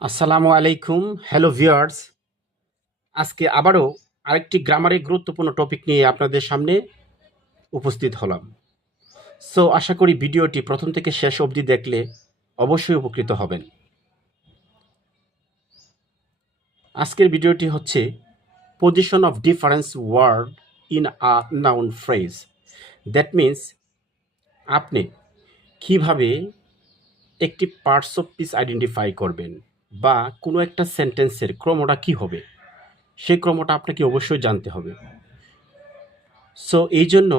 আসসালামু আলাইকুম। Hello viewers, আজকে আবারও আরেকটি গ্রামারের গুরুত্বপূর্ণ টপিক নিয়ে আপনাদের সামনে উপস্থিত হলাম। সো আশা করি ভিডিওটি প্রথম থেকে শেষ অবধি দেখলে অবশ্যই উপকৃত হবেন। আজকের ভিডিওটি হচ্ছে position of difference word in a noun phrase. That means আপনি কিভাবে একটি পার্টস অফ স্পিচ আইডেন্টিফাই করবেন বা কোনো একটা সেন্টেন্সের ক্রমটা কী হবে সেই ক্রমটা আপনাকে অবশ্যই জানতে হবে। সো এই জন্য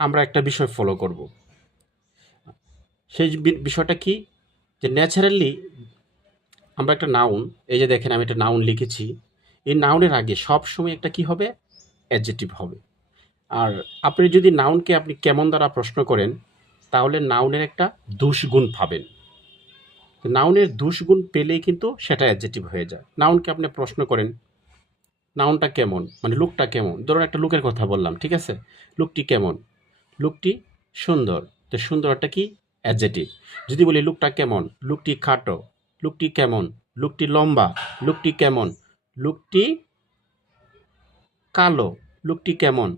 আমরা একটা বিষয় ফলো করব। সেই বিষয়টা কি, যে ন্যাচারালি আমরা একটা নাউন, এই যে দেখেন আমি একটা নাউন লিখেছি, এই নাউনের আগে সবসময় একটা কি হবে, অ্যাডজেক্টিভ হবে। আর আপনি যদি নাউনকে আপনি কেমন দ্বারা প্রশ্ন করেন, তাহলে নাউনের একটা দুষ্গুণ পাবেন। নাউনের দুষ্গুণ পেলেই কিন্তু সেটা অ্যাডজেক্টিভ হয়ে যায়। নাউনকে আপনি প্রশ্ন করেন নাউনটা কেমন, মানে লুকটা কেমন, ধরুন একটা লুকের কথা বললাম, ঠিক আছে, লুকটি কেমন, লুকটি সুন্দর, তো সুন্দরটা কি, অ্যাডজেক্টিভ। যদি বলি লুকটা কেমন, লুকটি খাটো, লুকটি কেমন, লুকটি লম্বা, লুকটি কেমন, লুকটি কালো, লুকটি কেমন,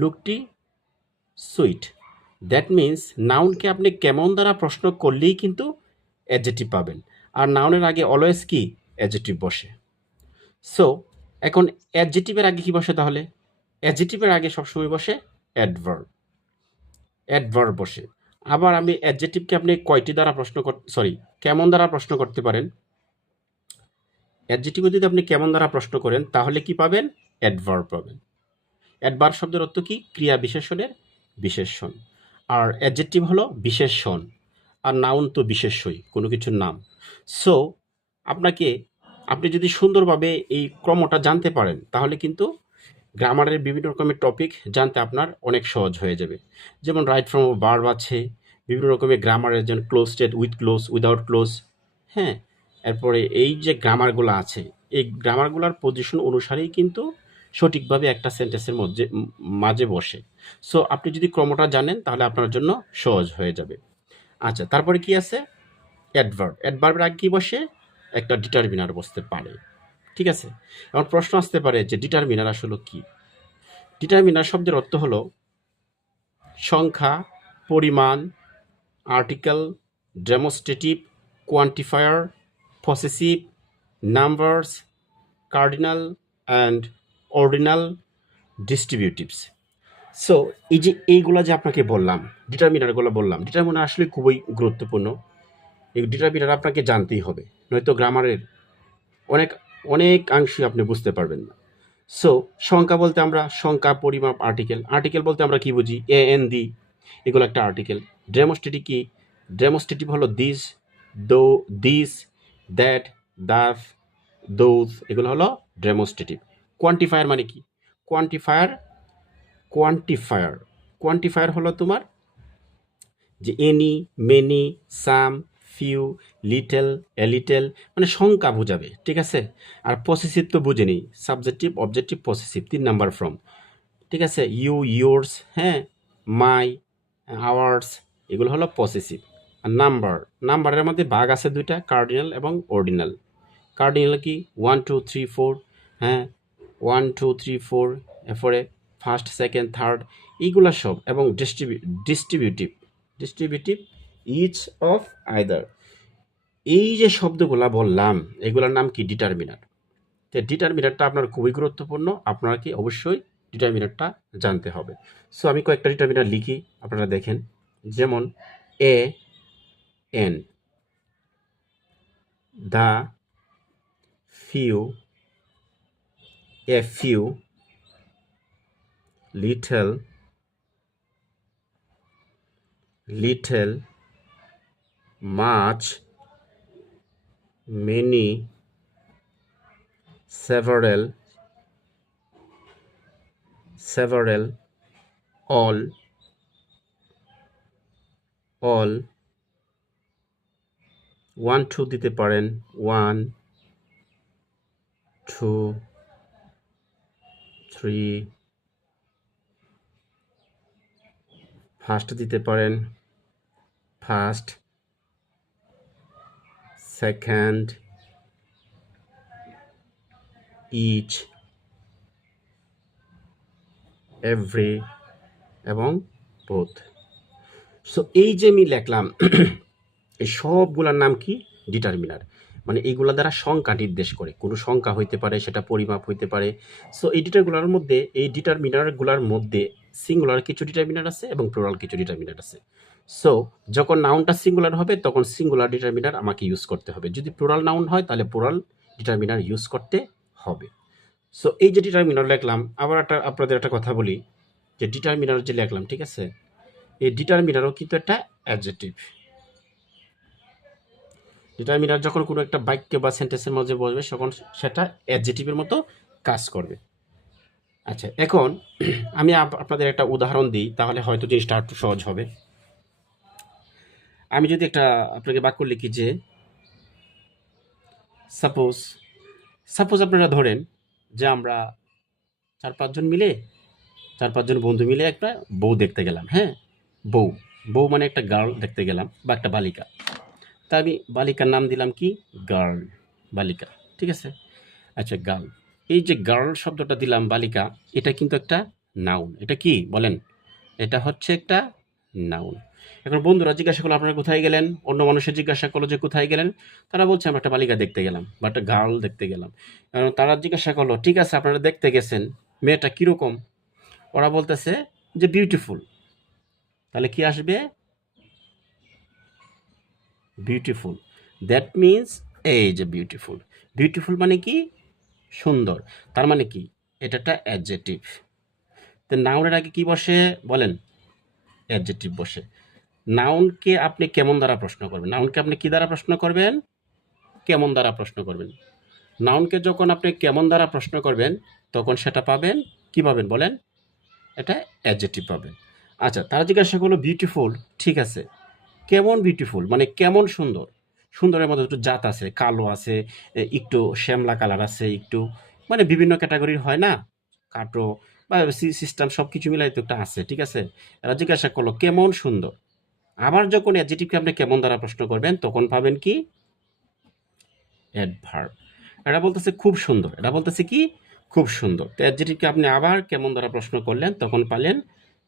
লুকটি সুইট। দ্যাট মিন্স নাউনকে আপনি কেমন দ্বারা প্রশ্ন করলেই কিন্তু অ্যাডজেক্টিভ পাবেন। আর নাউনের আগে অলওয়েজ কি, অ্যাডজেক্টিভ বসে। সো এখন অ্যাডজেক্টিভের আগে কি বসে তাহলে? অ্যাডজেক্টিভের আগে সবসময় বসে অ্যাডভার্ব। অ্যাডভার্ব বসে। আবার আমি অ্যাডজেক্টিভকে আপনি কয়টি দ্বারা প্রশ্ন সরি, কেমন দ্বারা প্রশ্ন করতে পারেন? অ্যাডজেক্টিভে যদি আপনি কেমন দ্বারা প্রশ্ন করেন তাহলে কি পাবেন? অ্যাডভার্ব পাবেন। অ্যাডভার্ব শব্দের অর্থ কি? ক্রিয়া বিশেষণের বিশেষণ। আর অ্যাডজেক্টিভ হলো বিশেষণ, আর নাউন তো বিশেষ্যই, কোনো কিছুর নাম। সো আপনাকে, আপনি যদি সুন্দরভাবে এই ক্রমটা জানতে পারেন তাহলে কিন্তু গ্রামারের বিভিন্ন রকমের টপিক জানতে আপনার অনেক সহজ হয়ে যাবে। যেমন রাইট ফ্রম ভার্ব আছে, বিভিন্ন রকমের গ্রামারের, যেমন close state, with close, without close, হ্যাঁ। এরপরে এই যে গ্রামারগুলো আছে, এই গ্রামারগুলোর পজিশন অনুসারেই কিন্তু সঠিকভাবে একটা সেন্টেন্সের মধ্যে মাঝে বসে। সো আপনি যদি ক্রমটা জানেন তাহলে আপনার জন্য সহজ হয়ে যাবে। আচ্ছা, তারপরে কি আছে? অ্যাডভার্ব। অ্যাডভার্বের আগে কি বসে? একটা ডিটারমিনার বসতে পারে, ঠিক আছে। এখন প্রশ্ন আসতে পারে যে ডিটারমিনার আসলে কি? ডিটারমিনার শব্দের অর্থ হলো সংখ্যা, পরিমাণ, article, demonstrative, quantifier, possessive, numbers, cardinal and ordinal, ডিস্ট্রিবিউটিভস। So এই যে এইগুলা যে আপনাকে বললাম, ডিটারমিনারগুলো বললাম, ডিটারমিনার আসলে খুবই গুরুত্বপূর্ণ। এই ডিটারমিনার আপনাকে জানতেই হবে, নয়তো গ্রামারের অনেক অনেকাংশই আপনি বুঝতে পারবেন না। সো সংখ্যা বলতে আমরা সংখ্যা, পরিমাপ, আর্টিকেল। আর্টিকেল বলতে আমরা কি বুঝি? এ এন দি, এগুলো একটা আর্টিকেল। ডেমনস্ট্রেটিভ কি? ডেমনস্ট্রেটিভ হলো দিস, দো, দিস, দ্যাট, দাফ, দোজ, এগুলো হলো ডেমনস্ট্রেটিভ। কোয়ান্টিফায়ার মানে কি? কোয়ান্টিফায়ার, কোয়ান্টিফায়ার কোয়ান্টিফায়ার হলো তোমার যে any, many, some, few, little, a little, মানে সংখ্যা বোঝাবে, ঠিক আছে। আর পসেসিভ তো বুঝে নিই, subjective, objective, possessive, 3 number form, ঠিক আছে। ইউ, ইয়োর্স, হ্যাঁ, মাই, আওয়ার্স, এগুলো হলো পসেসিভ। আর নাম্বার, নাম্বারের মধ্যে ভাগ আছে দুইটা, কার্ডিনাল এবং অর্ডিনাল। কার্ডিনাল কি? 1 2 3 4, হ্যাঁ, 1 2 3 4, এরপরে ফার্স্ট, সেকেন্ড, থার্ড, এইগুলা সব। এবং distributive, distributive, each of either, এই যে শব্দগুলা বললাম এগুলোর নাম কি? ডিটারমিনার। তো ডিটারমিনারটা আপনার খুবই গুরুত্বপূর্ণ, আপনারা কি অবশ্যই ডিটারমিনারটা জানতে হবে। সো আমি কয়েকটা ডিটারমিনার লিখি, আপনারা দেখেন। যেমন a an, the, few, a few, little, little, much, many, several, several, all, all, 1 2 দিতে পারেন, 1 2 3, ফার্স্ট দিতে পারেন, ফার্স্ট, সেকেন্ড, ইচ, এভরি এবং বোথ। সো এই যে আমি লিখলাম এই সবগুলোর নাম কি? ডিটারমিনার। মানে এইগুলা দ্বারা সংখ্যা নির্দেশ করে, কোনো সংখ্যা হইতে পারে, সেটা পরিমাপ হইতে পারে। সো এই ডিটারমিনারগুলোর মধ্যে সিঙ্গুলার কিছু ডিটারমিনার আছে এবং প্লুরাল কিছু ডিটারমিনার আছে। সো যখন নাউনটা সিঙ্গুলার হবে তখন সিঙ্গুলার ডিটারমিনার আমাকে ইউজ করতে হবে, যদি প্লুরাল নাউন হয় তাহলে প্লুরাল ডিটারমিনার ইউজ করতে হবে। সো এই যে ডিটারমিনার লিখলাম, আবার আপনাদের একটা কথা বলি, যে ডিটারমিনার যে লিখলাম, ঠিক আছে, এই ডিটারমিনারও কিন্তু একটা অ্যাডজেক্টিভ। ডিটারমিনার যখন কোনো একটা বাক্য বা সেন্টেন্সের মধ্যে বসবে তখন সেটা অ্যাডজেক্টিভের মতো কাজ করবে। আচ্ছা, এখন আমি আপনাদের একটা উদাহরণ দিই, তাহলে হয়তো জিনিসটা একটু সহজ হবে। আমি যদি একটা আপনাকে বাক্য লিখি যে সাপোজ আপনারা ধরেন যে আমরা 4-5 জন বন্ধু মিলে একটা বউ দেখতে গেলাম। হ্যাঁ, বউ বউ মানে একটা গার্ল দেখতে গেলাম বা একটা বালিকা। তা আমি বালিকার নাম দিলাম কি? গার্ল, বালিকা। ঠিক আছে? আচ্ছা, গার্ল। এই যে গার্ল শব্দটা দিলাম, বালিকা, এটা কিন্তু একটা নাউন। এটা কি বলেন? এটা হচ্ছে একটা নাউন। এখন বন্ধুরা জিজ্ঞাসা করলো আপনারা কোথায় গেলেন? অন্য মানুষের জিজ্ঞাসা করলো যে কোথায় গেলেন? তারা বলছে আমরা একটা বালিকা দেখতে গেলাম বা একটা গার্ল দেখতে গেলাম। কারণ তারা জিজ্ঞাসা করলো ঠিক আছে আপনারা দেখতে গেছেন, মেয়েটা কিরকম? ওরা বলতেছে যে বিউটিফুল। তাহলে কি আসবে? বিউটিফুল। দ্যাট মিনস এই যে বিউটিফুল। বিউটিফুল মানে কি? সুন্দর। তার মানে কি? এটা একটা অ্যাডজেক্টিভ। তো নাউনের আগে কি বসে বলেন? অ্যাডজেক্টিভ বসে। নাউনকে আপনি কেমন দ্বারা প্রশ্ন করবেন? নাউনকে আপনি কি দ্বারা প্রশ্ন করবেন? কেমন দ্বারা প্রশ্ন করবেন। নাউনকে যখন আপনি কেমন দ্বারা প্রশ্ন করবেন তখন সেটা পাবেন কি পাবেন বলেন? এটা অ্যাডজেক্টিভ পাবেন। আচ্ছা, তারা জিজ্ঞাসা করলো বিউটিফুল, ঠিক আছে, কেমন বিউটিফুল মানে কেমন সুন্দর? সুন্দরের মধ্যে একটু জাত আছে, কালো আছে, একটু শ্যামলা কালার আছে, একটু মানে বিভিন্ন ক্যাটাগরির হয় না, কাটো বা সিস্টেম সব কিছু মিলাই তো একটা আছে। ঠিক আছে, এরা জিজ্ঞাসা করলো কেমন সুন্দর। আবার যখন অ্যাডজেক্টিভকে আপনি কেমন দ্বারা প্রশ্ন করবেন তখন পাবেন কি? অ্যাডভার্ব। এটা বলতেছে খুব সুন্দর, এটা বলতেছে কি? খুব সুন্দর। তো অ্যাডজেক্টিভকে আপনি আবার কেমন দ্বারা প্রশ্ন করলেন তখন পালেন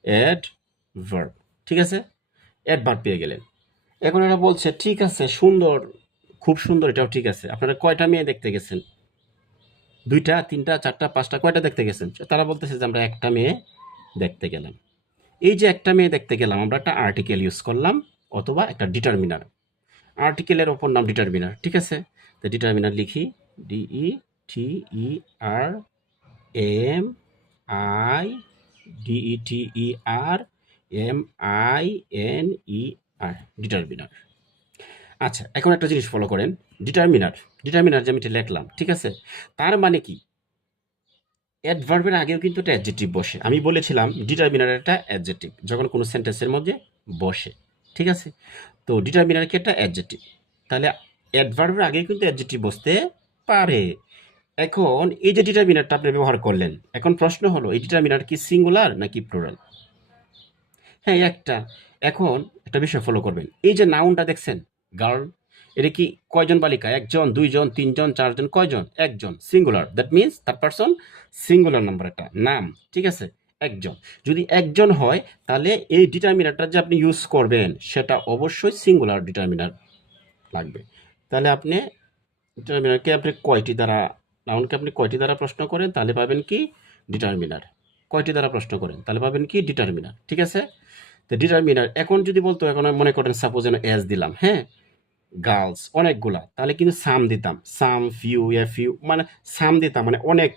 অ্যাডভার্ব। ঠিক আছে, অ্যাডভার্ব পেয়ে গেলেন। এখন এরা বলছে ঠিক আছে সুন্দর, খুব সুন্দর, এটাও ঠিক আছে, আপনারা কয়টা মেয়ে দেখতে গেছেন? 2টা, 3টা, 4টা, 5টা, কয়টা দেখতে গেছেন? তারা বলতেছে যে আমরা একটা মেয়ে দেখতে গেলাম। এই যে একটা মেয়ে দেখতে গেলাম, আমরা একটা আর্টিকেল ইউজ করলাম অথবা একটা ডিটারমিনার। আর্টিকেলের ওপর নাম ডিটারমিনার। ঠিক আছে, তো ডিটারমিনার লিখি DETERMINER, ডিটারমিনার। আচ্ছা, এখন একটা জিনিস ফলো করেন। ডিটারমিনার ডিটারমিনার যে আমি এটা লিখলাম, ঠিক আছে, তার মানে কি? অ্যাডভার্বের আগেও কিন্তু একটা অ্যাডজেক্টিভ বসে। আমি বলেছিলাম ডিটারমিনার একটা অ্যাডজেক্টিভ যখন কোনো সেন্টেন্সের মধ্যে বসে। ঠিক আছে, তো ডিটারমিনার কি একটা অ্যাডজেক্টিভ, তাহলে অ্যাডভার্বের আগেও কিন্তু অ্যাডজেক্টিভ বসতে পারে। এখন এই যে ডিটারমিনারটা আপনি ব্যবহার করলেন, এখন প্রশ্ন হলো এই ডিটারমিনার কি সিঙ্গুলার নাকি প্লুরাল? হ্যাঁ, একটা। এখন একটা বিষয় ফলো করবেন, এই যে নাউনটা দেখছেন গার্ল, এটা কি কয়জন বালিকা? 1 জন, 2 জন, 3 জন, 4 জন, কয়জন? 1 জন, singular. That means third person singular number, একটা নাম। ঠিক আছে, 1 জন। যদি 1 জন হয় তাহলে এই ডিটারমিনারটা যে আপনি ইউজ করবেন সেটা অবশ্যই সিঙ্গুলার ডিটারমিনার লাগবে। তাহলে আপনি ডিটারমিনারকে আপনি কয়টি দ্বারা, নাউনকে আপনি কয়টি দ্বারা প্রশ্ন করেন তাহলে পাবেন কি? ডিটারমিনার। কয়টি দ্বারা প্রশ্ন করেন তাহলে পাবেন কি? ডিটারমিনার। ঠিক আছে, তো ডিটারমিনার। এখন যদি বলতো, এখন মনে করেন সাপোজ যেন এস দিলাম, হ্যাঁ, গার্লস অনেকগুলা, তাহলে কিন্তু সাম দিতাম, সাম, ফিউ, এ ফিউ, মানে সাম দিতাম, মানে অনেক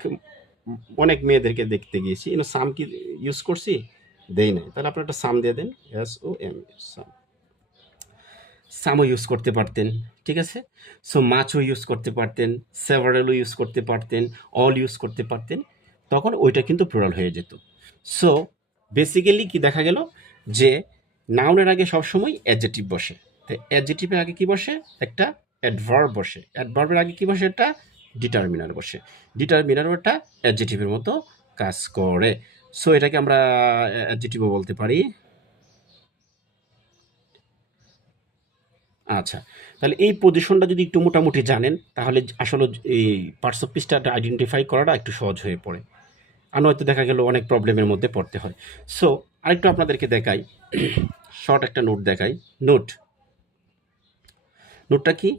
অনেক মেয়েদেরকে দেখতে গিয়েছি, কিন্তু সাম কি ইউজ করছি? দেই নাই। তাহলে আপনার একটা সাম দিয়ে দেন, SOM, সাম। সামও ইউজ করতে পারতেন। ঠিক আছে, সো মাছও ইউজ করতে পারতেন, সেভারেলও ইউজ করতে পারতেন, অল ইউজ করতে পারতেন, তখন ওইটা কিন্তু প্লুরাল হয়ে যেত। সো বেসিক্যালি কি দেখা গেল যে নাউনের আগে সবসময় অ্যাডজেক্টিভ বসে। তো অ্যাডজেক্টিভের আগে কি বসে? একটা অ্যাডভার্ব বসে। অ্যাডভার্বের আগে কি বসে? একটা ডিটারমিনার বসে। ডিটারমিনারও একটা অ্যাডজেক্টিভের মতো কাজ করে। সো এটাকে আমরা অ্যাডজেক্টিভও বলতে পারি। আচ্ছা, তাহলে এই পজিশনটা যদি একটু মোটামুটি জানেন তাহলে আসলে এই পার্টস অফ স্পিচটা আইডেন্টিফাই করাটা একটু সহজ হয়ে পড়ে। আর নয়তো দেখা গেল অনেক প্রবলেমের মধ্যে পড়তে হয়। সো আরেকটু আপনাদেরকে দেখাই, শর্ট একটা নোট দেখাই। নোটটা কি?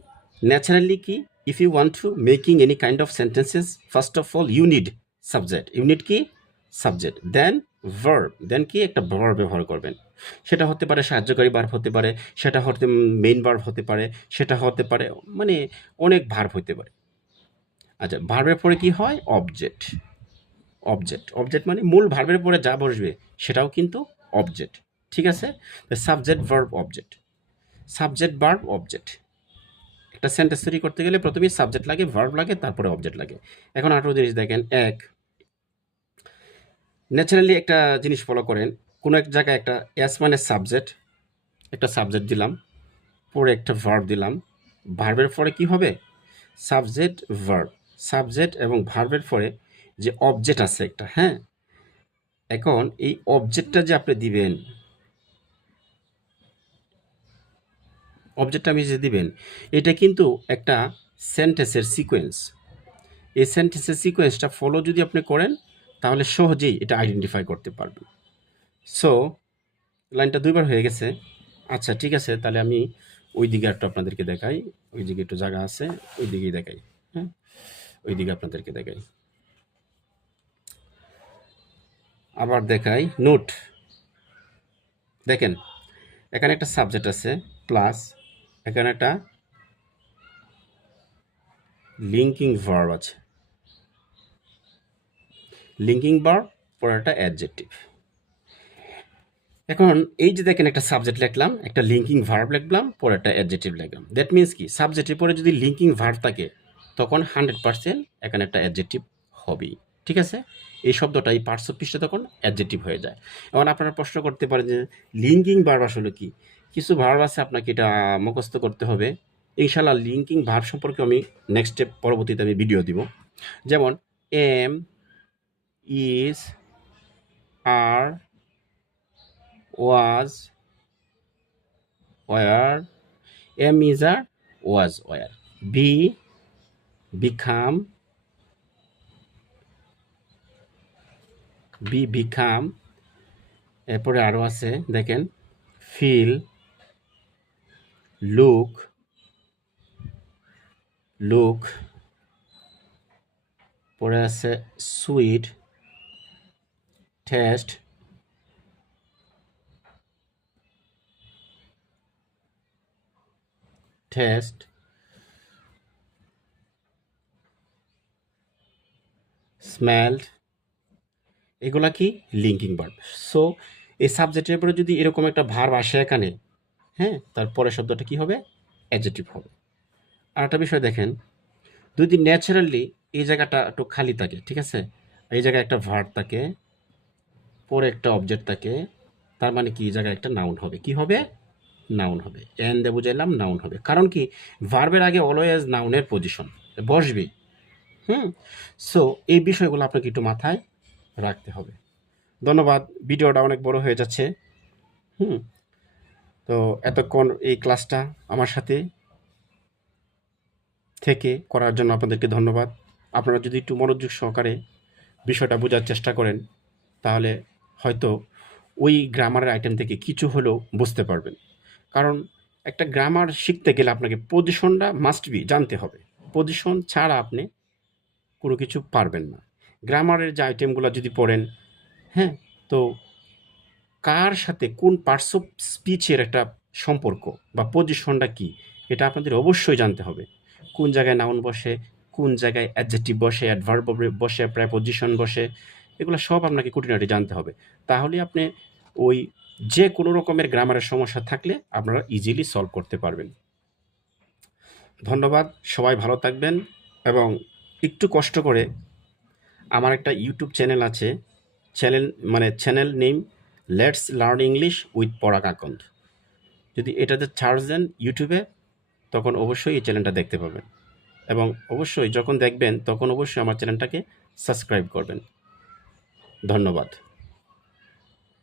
ন্যাচারালি কি, if you want to making any kind of sentences, first of all you need subject. Unit কি? সাবজেক্ট। Then verb. দেন কি? একটা ভার্ব ব্যবহার করবেন। সেটা হতে পারে সাহায্যকারী ভার্ব হতে পারে, সেটা হতে মেইন ভার্ব হতে পারে, সেটা হতে পারে মানে অনেক ভার্ব হতে পারে। আচ্ছা, ভার্বের পরে কি হয়? অবজেক্ট। অবজেক্ট মানে মূল ভার্বের পরে যা বসবে সেটাও কিন্তু অবজেক্ট। ঠিক আছে? Subject verb object, subject verb object. একটা সেন্টেন্স তৈরি করতে গেলে প্রথমেই সাবজেক্ট লাগে, ভার্ব লাগে, তারপরে অবজেক্ট লাগে। এখন আরও জিনিস দেখেন, এক, ন্যাচারালি একটা জিনিস ফলো করেন, কোনো এক জায়গায় একটা এস মানে সাবজেক্ট, একটা সাবজেক্ট দিলাম, পরে একটা ভার্ব দিলাম, ভার্বের পরে কি হবে? Subject verb. সাবজেক্ট এবং ভার্বের পরে যে অবজেক্ট আছে একটা, হ্যাঁ, এখন এই অবজেক্টটা যে আপনি দিবেন, অবজেক্টটা আমি যে দিবেন, এটা কিন্তু একটা সেন্টেন্সের সিকোয়েন্স। এই সেন্টেন্সের সিকোয়েন্সটা ফলো যদি আপনি করেন তাহলে সহজেই এটা আইডেন্টিফাই করতে পারবেন। সো লাইনটা দুইবার হয়ে গেছে। আচ্ছা ঠিক আছে, তাহলে আমি ওই দিকে একটু আপনাদেরকে দেখাই, ওই দিকে একটু জায়গা আছে, ওই দিকেই দেখাই। হ্যাঁ, ওই দিকে আপনাদেরকে দেখাই, আবার দেখাই। নোট দেখেন, এখানে একটা সাবজেক্ট আছে প্লাস এখানে একটা লিঙ্কিং ভার্ব আছে, লিঙ্কিং ভার্ব পরে একটা অ্যাডজেক্টিভ। এখন এই যে দেখেন একটা সাবজেক্ট লিখলাম, একটা লিঙ্কিং ভার্ব লিখলাম, পরে একটা অ্যাডজেক্টিভ লিখলাম। দ্যাট মিনস কি, সাবজেক্টের পরে যদি লিঙ্কিং ভার্ব থাকে তখন 100% এখানে একটা অ্যাডজেক্টিভ হবেই। ঠিক আছে? এই শব্দটা এই পার্টস অফ স্পিচটা তখন অ্যাডজেক্টিভ হয়ে যায়। এখন আপনারা প্রশ্ন করতে পারেন যে লিঙ্কিং ভার্ব আসলে কি? কিছু ভার্ব আছে আপনাকে এটা মুখস্থ করতে হবে। ইনশাআল্লাহ লিঙ্কিং ভার্ব সম্পর্কে আমি নেক্সট স্টেপ পরবর্তীতে আমি ভিডিও দিব। যেমন am, is, are, was, were, am is a, was were, be, become, be become, এরপরে আরও আছে দেখেন, feel, look, পরে আছে sweet, taste, smelled, এগুলা কি? Linking verb. সো এই সাবজেক্টের পরে যদি এরকম একটা ভার্ব আসে এখানে, হ্যাঁ, তারপরে শব্দটা কি হবে? অ্যাডজেক্টিভ হবে। আর একটা বিষয় দেখেন, যদি ন্যাচারালি এই জায়গাটা একটু খালি থাকে, ঠিক আছে, এই জায়গায় একটা ভার্ব থাকে, পরে একটা অবজেক্ট থাকে, তার মানে কি, এই জায়গায় একটা নাউন হবে। কি হবে? নাউন হবে। এন দিয়ে বুঝাইলাম, নাউন হবে। কারণ কি, ভার্বের আগে অলওয়েজ নাউনের পজিশন বসবে। সো এই বিষয়গুলো আপনাকে একটু মাথায় রাখতে হবে। ধন্যবাদ, ভিডিওটা অনেক বড় হয়ে যাচ্ছে। হুম তো এতক্ষণ এই ক্লাসটা আমার সাথে থেকে করার জন্য আপনাদেরকে ধন্যবাদ। আপনারা যদি একটু মনোযোগ সহকারে বিষয়টা বোঝার চেষ্টা করেন তাহলে হয়তো ওই গ্রামারের আইটেম থেকে কিছু হলেও বুঝতে পারবেন। কারণ একটা গ্রামার শিখতে গেলে আপনাকে পজিশনটা মাস্ট বি জানতে হবে। পজিশন ছাড়া আপনি কোনো কিছু পারবেন না। গ্রামারের যে আইটেমগুলো যদি পড়েন, হ্যাঁ, তো কার সাথে কোন পার্টস অফ স্পিচের একটা সম্পর্ক বা পজিশনটা কি, এটা আপনাদের অবশ্যই জানতে হবে। কোন জায়গায় নাউন বসে, কোন জায়গায় অ্যাডজেক্টিভ বসে, অ্যাডভার্ব বসে, প্রিপজিশন বসে, এগুলো সব আপনাকে খুঁটিনাটি জানতে হবে। তাহলে আপনি ওই যে কোনো রকমের গ্রামারের সমস্যা থাকলে আপনারা ইজিলি সলভ করতে পারবেন। ধন্যবাদ, সবাই ভালো থাকবেন। এবং একটু কষ্ট করে আমার একটা ইউটিউব চ্যানেল আছে, channel name let's learn English with পরাগ আকন্দ। যদি এটাতে সার্চ দেন ইউটিউবে তখন অবশ্যই এই চ্যানেলটা দেখতে পাবেন। এবং অবশ্যই যখন দেখবেন তখন অবশ্যই আমার চ্যানেলটাকে সাবস্ক্রাইব করবেন। ধন্যবাদ।